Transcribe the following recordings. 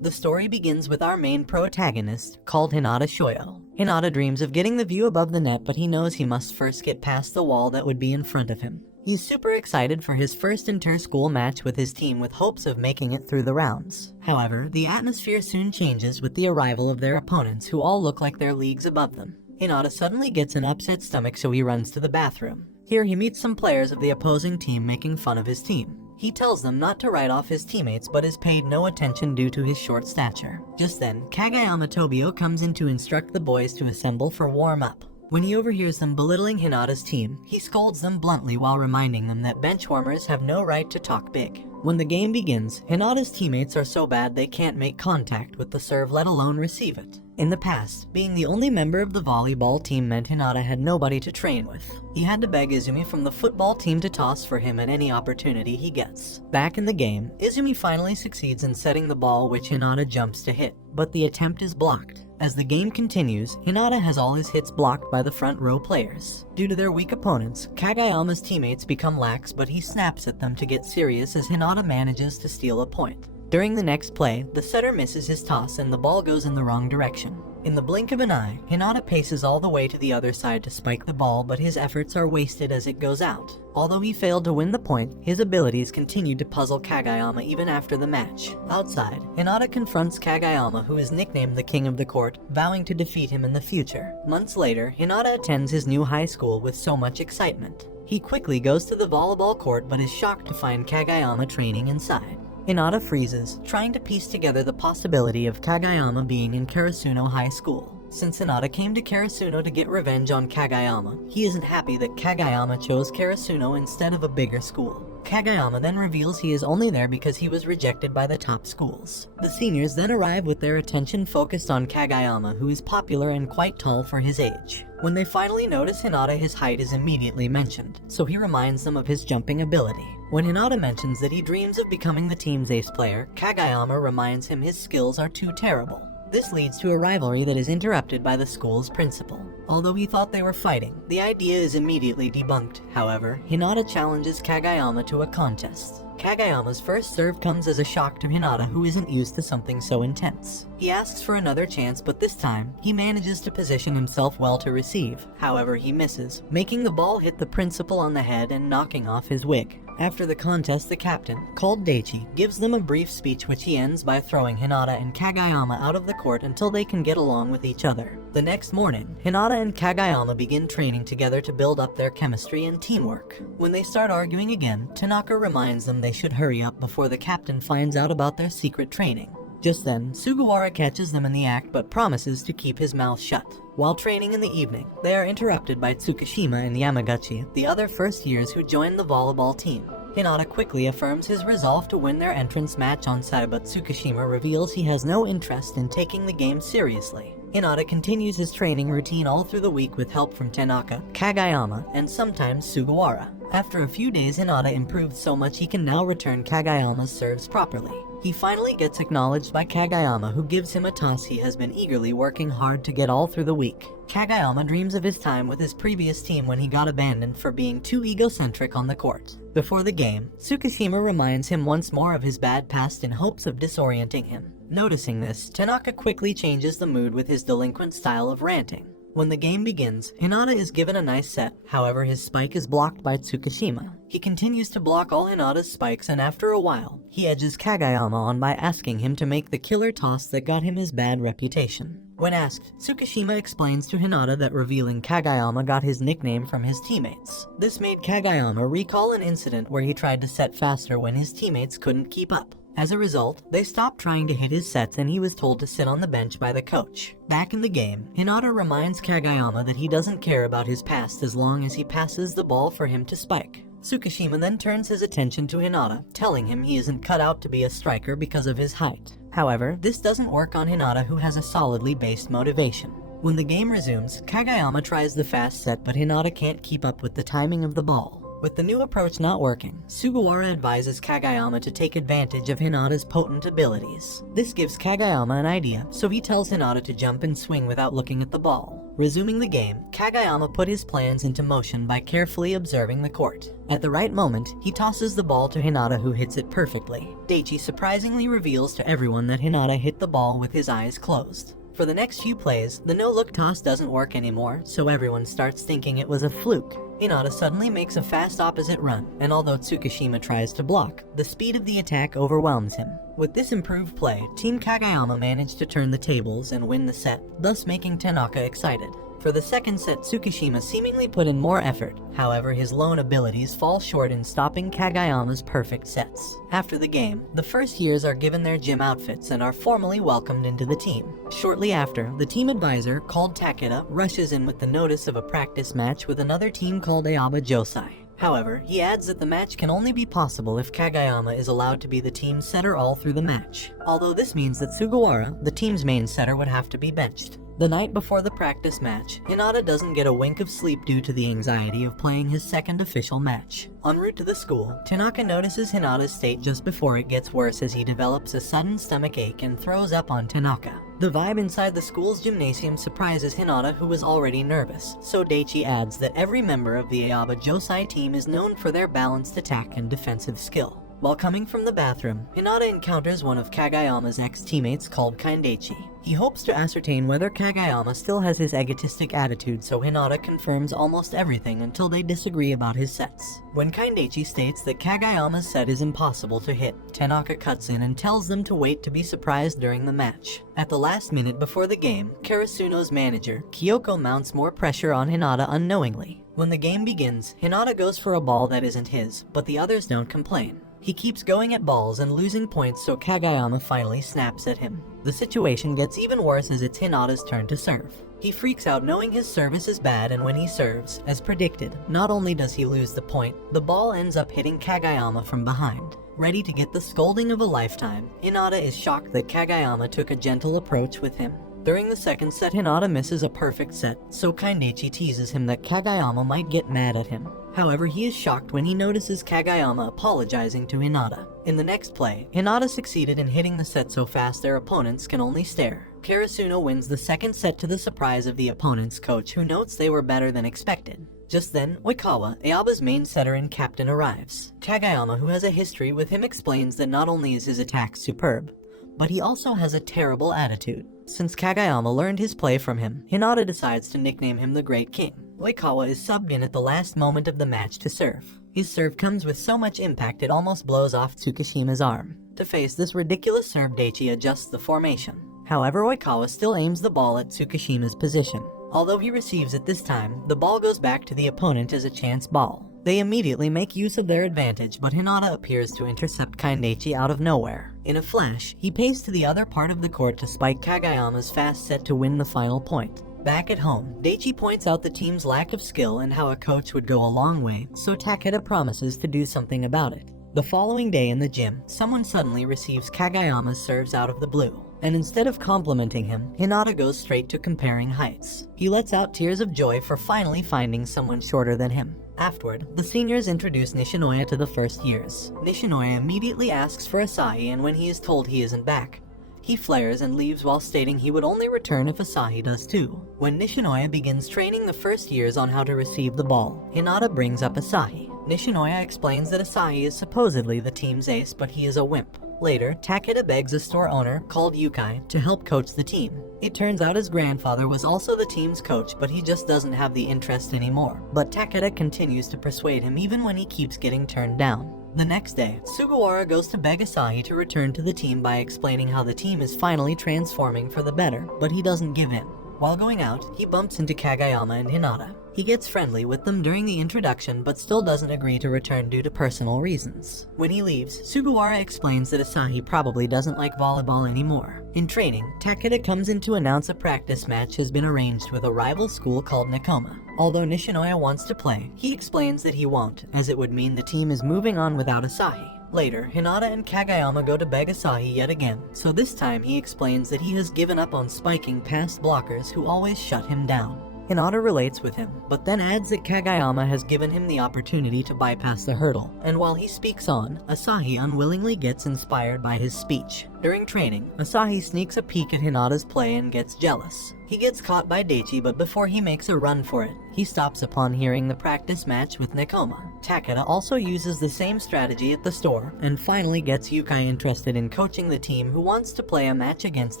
The story begins with our main protagonist, called Hinata Shoyo. Hinata dreams of getting the view above the net, but he knows he must first get past the wall that would be in front of him. He's super excited for his first inter-school match with his team with hopes of making it through the rounds. However, the atmosphere soon changes with the arrival of their opponents who all look like they're leagues above them. Hinata suddenly gets an upset stomach, so he runs to the bathroom. Here he meets some players of the opposing team making fun of his team. He tells them not to write off his teammates but is paid no attention due to his short stature. Just then, Kageyama Tobio comes in to instruct the boys to assemble for warm-up. When he overhears them belittling Hinata's team, he scolds them bluntly while reminding them that benchwarmers have no right to talk big. When the game begins, Hinata's teammates are so bad they can't make contact with the serve, let alone receive it. In the past, being the only member of the volleyball team meant Hinata had nobody to train with. He had to beg Izumi from the football team to toss for him at any opportunity he gets. Back in the game, Izumi finally succeeds in setting the ball, which Hinata jumps to hit, but the attempt is blocked. As the game continues, Hinata has all his hits blocked by the front row players. Due to their weak opponents, Kageyama's teammates become lax, but he snaps at them to get serious as Hinata manages to steal a point. During the next play, the setter misses his toss and the ball goes in the wrong direction. In the blink of an eye, Hinata paces all the way to the other side to spike the ball, but his efforts are wasted as it goes out. Although he failed to win the point, his abilities continued to puzzle Kageyama even after the match. Outside, Hinata confronts Kageyama, who is nicknamed the King of the Court, vowing to defeat him in the future. Months later, Hinata attends his new high school with so much excitement. He quickly goes to the volleyball court but is shocked to find Kageyama training inside. Hinata freezes, trying to piece together the possibility of Kageyama being in Karasuno High School. Since Hinata came to Karasuno to get revenge on Kageyama, he isn't happy that Kageyama chose Karasuno instead of a bigger school. Kageyama then reveals he is only there because he was rejected by the top schools. The seniors then arrive with their attention focused on Kageyama, who is popular and quite tall for his age. When they finally notice Hinata, his height is immediately mentioned, so he reminds them of his jumping ability. When Hinata mentions that he dreams of becoming the team's ace player, Kageyama reminds him his skills are too terrible. This leads to a rivalry that is interrupted by the school's principal. Although he thought they were fighting, the idea is immediately debunked. However, Hinata challenges Kageyama to a contest. Kageyama's first serve comes as a shock to Hinata, who isn't used to something so intense. He asks for another chance, but this time, he manages to position himself well to receive. However, he misses, making the ball hit the principal on the head and knocking off his wig. After the contest, the captain, called Daichi, gives them a brief speech which he ends by throwing Hinata and Kageyama out of the court until they can get along with each other. The next morning, Hinata and Kageyama begin training together to build up their chemistry and teamwork. When they start arguing again, Tanaka reminds them they should hurry up before the captain finds out about their secret training. Just then, Sugawara catches them in the act but promises to keep his mouth shut. While training in the evening, they are interrupted by Tsukishima and Yamaguchi, the other first years who joined the volleyball team. Hinata quickly affirms his resolve to win their entrance match on site, but Tsukishima reveals he has no interest in taking the game seriously. Hinata continues his training routine all through the week with help from Tanaka, Kageyama, and sometimes Sugawara. After a few days, Hinata improved so much he can now return Kageyama's serves properly. He finally gets acknowledged by Kageyama, who gives him a toss he has been eagerly working hard to get all through the week. Kageyama dreams of his time with his previous team when he got abandoned for being too egocentric on the court. Before the game, Tsukishima reminds him once more of his bad past in hopes of disorienting him. Noticing this, Tanaka quickly changes the mood with his delinquent style of ranting. When the game begins, Hinata is given a nice set, however his spike is blocked by Tsukishima. He continues to block all Hinata's spikes, and after a while, he edges Kageyama on by asking him to make the killer toss that got him his bad reputation. When asked, Tsukishima explains to Hinata that revealing Kageyama got his nickname from his teammates. This made Kageyama recall an incident where he tried to set faster when his teammates couldn't keep up. As a result, they stopped trying to hit his sets and he was told to sit on the bench by the coach. Back in the game, Hinata reminds Kageyama that he doesn't care about his past as long as he passes the ball for him to spike. Tsukishima then turns his attention to Hinata, telling him he isn't cut out to be a striker because of his height. However, this doesn't work on Hinata, who has a solidly based motivation. When the game resumes, Kageyama tries the fast set, but Hinata can't keep up with the timing of the ball. With the new approach not working, Sugawara advises Kageyama to take advantage of Hinata's potent abilities. This gives Kageyama an idea, so he tells Hinata to jump and swing without looking at the ball. Resuming the game, Kageyama put his plans into motion by carefully observing the court. At the right moment, he tosses the ball to Hinata, who hits it perfectly. Daichi surprisingly reveals to everyone that Hinata hit the ball with his eyes closed. For the next few plays, the no-look toss doesn't work anymore, so everyone starts thinking it was a fluke. Hinata suddenly makes a fast opposite run, and although Tsukishima tries to block, the speed of the attack overwhelms him. With this improved play, Team Kageyama managed to turn the tables and win the set, thus making Tanaka excited. For the second set, Tsukishima seemingly put in more effort. However, his lone abilities fall short in stopping Kageyama's perfect sets. After the game, the first years are given their gym outfits and are formally welcomed into the team. Shortly after, the team advisor, called Takeda, rushes in with the notice of a practice match with another team called Aoba Josai. However, he adds that the match can only be possible if Kageyama is allowed to be the team's setter all through the match. Although this means that Sugawara, the team's main setter, would have to be benched. The night before the practice match, Hinata doesn't get a wink of sleep due to the anxiety of playing his second official match. En route to the school, Tanaka notices Hinata's state just before it gets worse as he develops a sudden stomach ache and throws up on Tanaka. The vibe inside the school's gymnasium surprises Hinata, who was already nervous, so Daichi adds that every member of the Aoba Josai team is known for their balanced attack and defensive skill. While coming from the bathroom, Hinata encounters one of Kageyama's ex-teammates called Kindaichi. He hopes to ascertain whether Kageyama still has his egotistic attitude, so Hinata confirms almost everything until they disagree about his sets. When Kindaichi states that Kageyama's set is impossible to hit, Tanaka cuts in and tells them to wait to be surprised during the match. At the last minute before the game, Karasuno's manager, Kyoko, mounts more pressure on Hinata unknowingly. When the game begins, Hinata goes for a ball that isn't his, but the others don't complain. He keeps going at balls and losing points, so Kageyama finally snaps at him. The situation gets even worse as it's Hinata's turn to serve. He freaks out knowing his service is bad, and when he serves, as predicted, not only does he lose the point, the ball ends up hitting Kageyama from behind. Ready to get the scolding of a lifetime, Hinata is shocked that Kageyama took a gentle approach with him. During the second set, Hinata misses a perfect set, so Kindaichi teases him that Kageyama might get mad at him. However, he is shocked when he notices Kageyama apologizing to Hinata. In the next play, Hinata succeeded in hitting the set so fast their opponents can only stare. Karasuno wins the second set to the surprise of the opponent's coach, who notes they were better than expected. Just then, Oikawa, Aoba's main setter and captain, arrives. Kageyama, who has a history with him, explains that not only is his attack superb, but he also has a terrible attitude. Since Kageyama learned his play from him, Hinata decides to nickname him the Great King. Oikawa is subbed in at the last moment of the match to serve. His serve comes with so much impact it almost blows off Tsukishima's arm. To face this ridiculous serve, Daichi adjusts the formation. However, Oikawa still aims the ball at Tsukishima's position. Although he receives it this time, the ball goes back to the opponent as a chance ball. They immediately make use of their advantage, but Hinata appears to intercept Kindaichi out of nowhere. In a flash, he pays to the other part of the court to spike Kageyama's fast set to win the final point. Back at home, Daichi points out the team's lack of skill and how a coach would go a long way, so Takeda promises to do something about it. The following day in the gym, someone suddenly receives Kageyama's serves out of the blue, and instead of complimenting him, Hinata goes straight to comparing heights. He lets out tears of joy for finally finding someone shorter than him. Afterward, the seniors introduce Nishinoya to the first years. Nishinoya immediately asks for Asahi, and when he is told he isn't back, he flares and leaves while stating he would only return if Asahi does too. When Nishinoya begins training the first years on how to receive the ball, Hinata brings up Asahi. Nishinoya explains that Asahi is supposedly the team's ace, but he is a wimp. Later, Takeda begs a store owner, called Yukai, to help coach the team. It turns out his grandfather was also the team's coach, but he just doesn't have the interest anymore. But Takeda continues to persuade him even when he keeps getting turned down. The next day, Sugawara goes to beg Asahi to return to the team by explaining how the team is finally transforming for the better, but he doesn't give in. While going out, he bumps into Kageyama and Hinata. He gets friendly with them during the introduction, but still doesn't agree to return due to personal reasons. When he leaves, Sugawara explains that Asahi probably doesn't like volleyball anymore. In training, Takeda comes in to announce a practice match has been arranged with a rival school called Nakoma. Although Nishinoya wants to play, he explains that he won't, as it would mean the team is moving on without Asahi. Later, Hinata and Kageyama go to beg Asahi yet again, so this time he explains that he has given up on spiking past blockers who always shut him down. Hinata relates with him, but then adds that Kageyama has given him the opportunity to bypass the hurdle, and while he speaks on, Asahi unwillingly gets inspired by his speech. During training, Asahi sneaks a peek at Hinata's play and gets jealous. He gets caught by Daichi, but before he makes a run for it, he stops upon hearing the practice match with Nekoma. Takeda also uses the same strategy at the store, and finally gets Yukai interested in coaching the team who wants to play a match against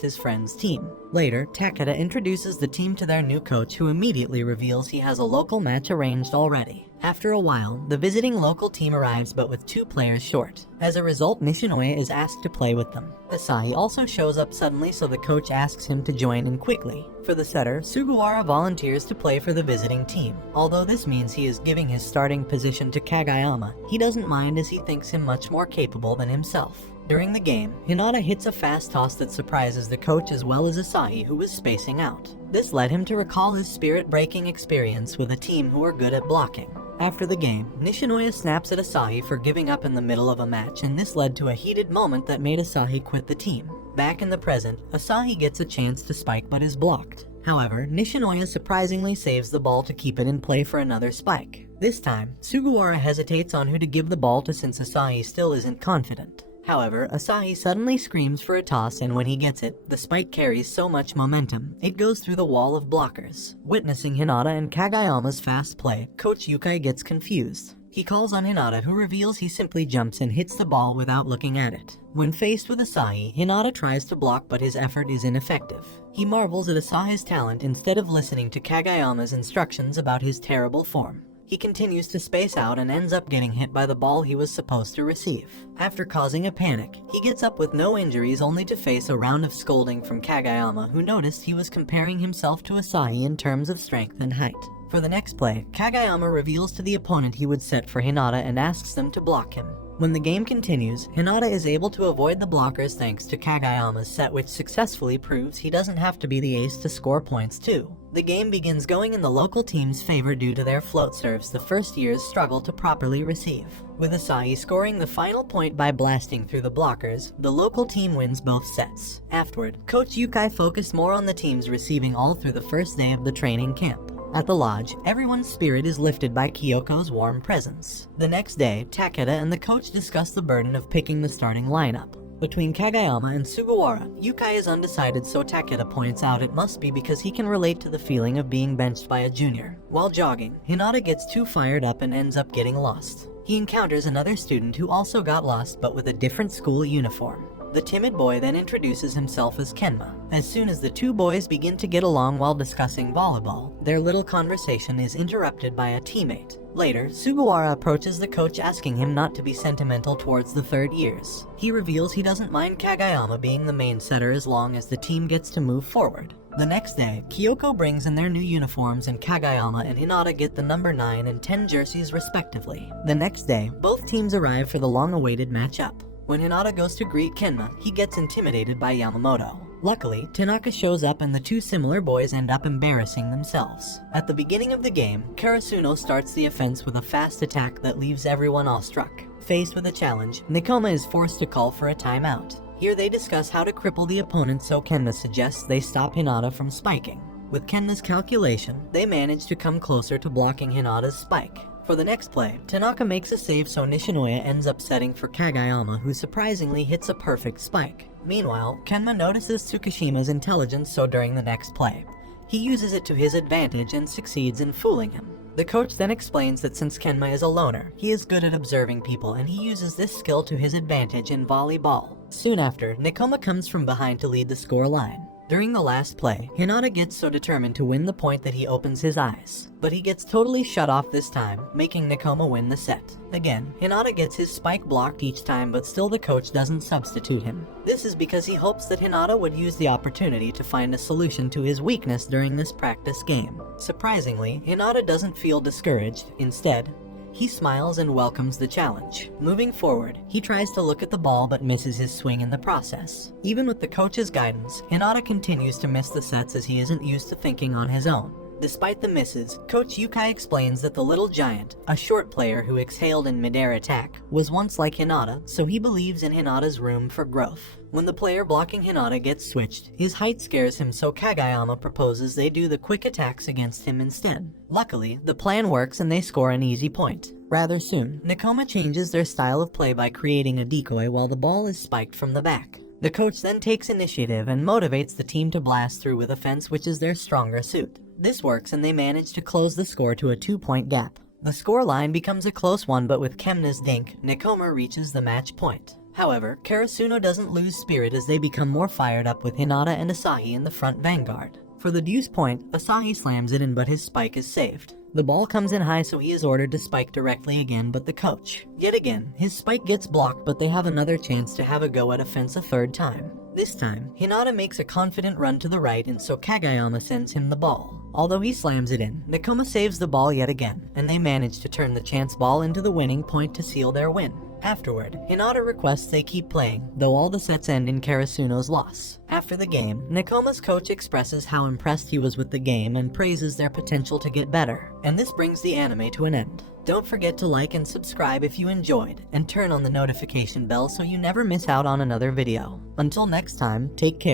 his friend's team. Later, Takeda introduces the team to their new coach, who immediately reveals he has a local match arranged already. After a while, the visiting local team arrives but with 2 players short. As a result, Nishinoya is asked to play with them. Asahi also shows up suddenly, so the coach asks him to join in quickly. For the setter, Sugawara volunteers to play for the visiting team. Although this means he is giving his starting position to Kageyama, he doesn't mind as he thinks him much more capable than himself. During the game, Hinata hits a fast toss that surprises the coach as well as Asahi, who was spacing out. This led him to recall his spirit-breaking experience with a team who are good at blocking. After the game, Nishinoya snaps at Asahi for giving up in the middle of a match, and this led to a heated moment that made Asahi quit the team. Back in the present, Asahi gets a chance to spike but is blocked. However, Nishinoya surprisingly saves the ball to keep it in play for another spike. This time, Sugawara hesitates on who to give the ball to since Asahi still isn't confident. However, Asahi suddenly screams for a toss, and when he gets it, the spike carries so much momentum, it goes through the wall of blockers. Witnessing Hinata and Kageyama's fast play, Coach Yukai gets confused. He calls on Hinata, who reveals he simply jumps and hits the ball without looking at it. When faced with Asahi, Hinata tries to block, but his effort is ineffective. He marvels at Asahi's talent instead of listening to Kageyama's instructions about his terrible form. He continues to space out and ends up getting hit by the ball he was supposed to receive. After causing a panic, he gets up with no injuries only to face a round of scolding from Kageyama, who noticed he was comparing himself to Asahi in terms of strength and height. For the next play, Kageyama reveals to the opponent he would set for Hinata and asks them to block him. When the game continues, Hinata is able to avoid the blockers thanks to Kageyama's set, which successfully proves he doesn't have to be the ace to score points too. The game begins going in the local team's favor due to their float serves the first years struggle to properly receive. With Asahi scoring the final point by blasting through the blockers, the local team wins both sets. Afterward, Coach Yukai focused more on the teams receiving all through the first day of the training camp. At the lodge, everyone's spirit is lifted by Kyoko's warm presence. The next day, Takeda and the coach discuss the burden of picking the starting lineup. Between Kageyama and Sugawara, Yukai is undecided, so Takeda points out it must be because he can relate to the feeling of being benched by a junior. While jogging, Hinata gets too fired up and ends up getting lost. He encounters another student who also got lost but with a different school uniform. The timid boy then introduces himself as Kenma. As soon as the 2 boys begin to get along while discussing volleyball, their little conversation is interrupted by a teammate. Later, Sugawara approaches the coach asking him not to be sentimental towards the 3rd years. He reveals he doesn't mind Kageyama being the main setter as long as the team gets to move forward. The next day, Kyoko brings in their new uniforms and Kageyama and Hinata get the number 9 and 10 jerseys respectively. The next day, both teams arrive for the long-awaited matchup. When Hinata goes to greet Kenma, he gets intimidated by Yamamoto. Luckily, Tanaka shows up and the 2 similar boys end up embarrassing themselves. At the beginning of the game, Karasuno starts the offense with a fast attack that leaves everyone awestruck. Faced with a challenge, Nekoma is forced to call for a timeout. Here they discuss how to cripple the opponent, so Kenma suggests they stop Hinata from spiking. With Kenma's calculation, they manage to come closer to blocking Hinata's spike. For the next play, Tanaka makes a save, so Nishinoya ends up setting for Kageyama, who surprisingly hits a perfect spike. Meanwhile, Kenma notices Tsukishima's intelligence, so during the next play, he uses it to his advantage and succeeds in fooling him. The coach then explains that since Kenma is a loner, he is good at observing people and he uses this skill to his advantage in volleyball. Soon after, Nekoma comes from behind to lead the score line. During the last play, Hinata gets so determined to win the point that he opens his eyes. But he gets totally shut off this time, making Nekoma win the set. Again, Hinata gets his spike blocked each time, but still the coach doesn't substitute him. This is because he hopes that Hinata would use the opportunity to find a solution to his weakness during this practice game. Surprisingly, Hinata doesn't feel discouraged. Instead, he smiles and welcomes the challenge. Moving forward, he tries to look at the ball but misses his swing in the process. Even with the coach's guidance, Hinata continues to miss the sets as he isn't used to thinking on his own. Despite the misses, Coach Yukai explains that the little giant, a short player who exhaled in midair attack, was once like Hinata, so he believes in Hinata's room for growth. When the player blocking Hinata gets switched, his height scares him, so Kageyama proposes they do the quick attacks against him instead. Luckily, the plan works and they score an easy point. Rather soon, Nekoma changes their style of play by creating a decoy while the ball is spiked from the back. The coach then takes initiative and motivates the team to blast through with offense, which is their stronger suit. This works and they manage to close the score to a 2-point gap. The score line becomes a close one, but with Kemna's dink, Nekoma reaches the match point. However, Karasuno doesn't lose spirit as they become more fired up with Hinata and Asahi in the front vanguard. For the deuce point, Asahi slams it in, but his spike is saved. The ball comes in high, so he is ordered to spike directly again, but the coach. Yet again, his spike gets blocked, but they have another chance to have a go at offense a third time. This time, Hinata makes a confident run to the right, and so Kageyama sends him the ball. Although he slams it in, Nekoma saves the ball yet again, and they manage to turn the chance ball into the winning point to seal their win. Afterward, Hinata requests they keep playing, though all the sets end in Karasuno's loss. After the game, Nekoma's coach expresses how impressed he was with the game and praises their potential to get better. And this brings the anime to an end. Don't forget to like and subscribe if you enjoyed, and turn on the notification bell so you never miss out on another video. Until next time, take care.